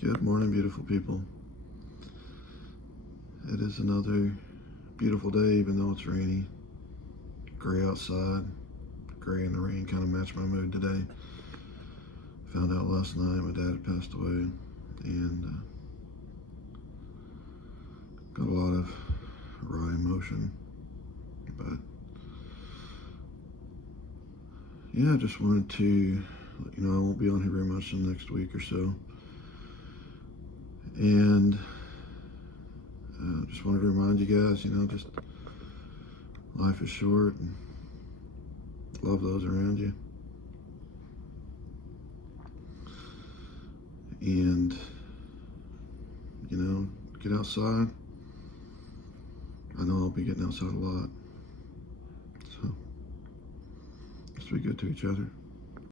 Good morning, beautiful people. It is another beautiful day, even though it's rainy. Gray outside. Gray and the rain kind of match my mood today. Found out last night my dad had passed away, and got a lot of raw emotion. But yeah, I just wanted to let you know I won't be on here very much in the next week or so. And just wanted to remind you guys, just life is short and love those around you. And, get outside. I know I'll be getting outside a lot. So, just be good to each other.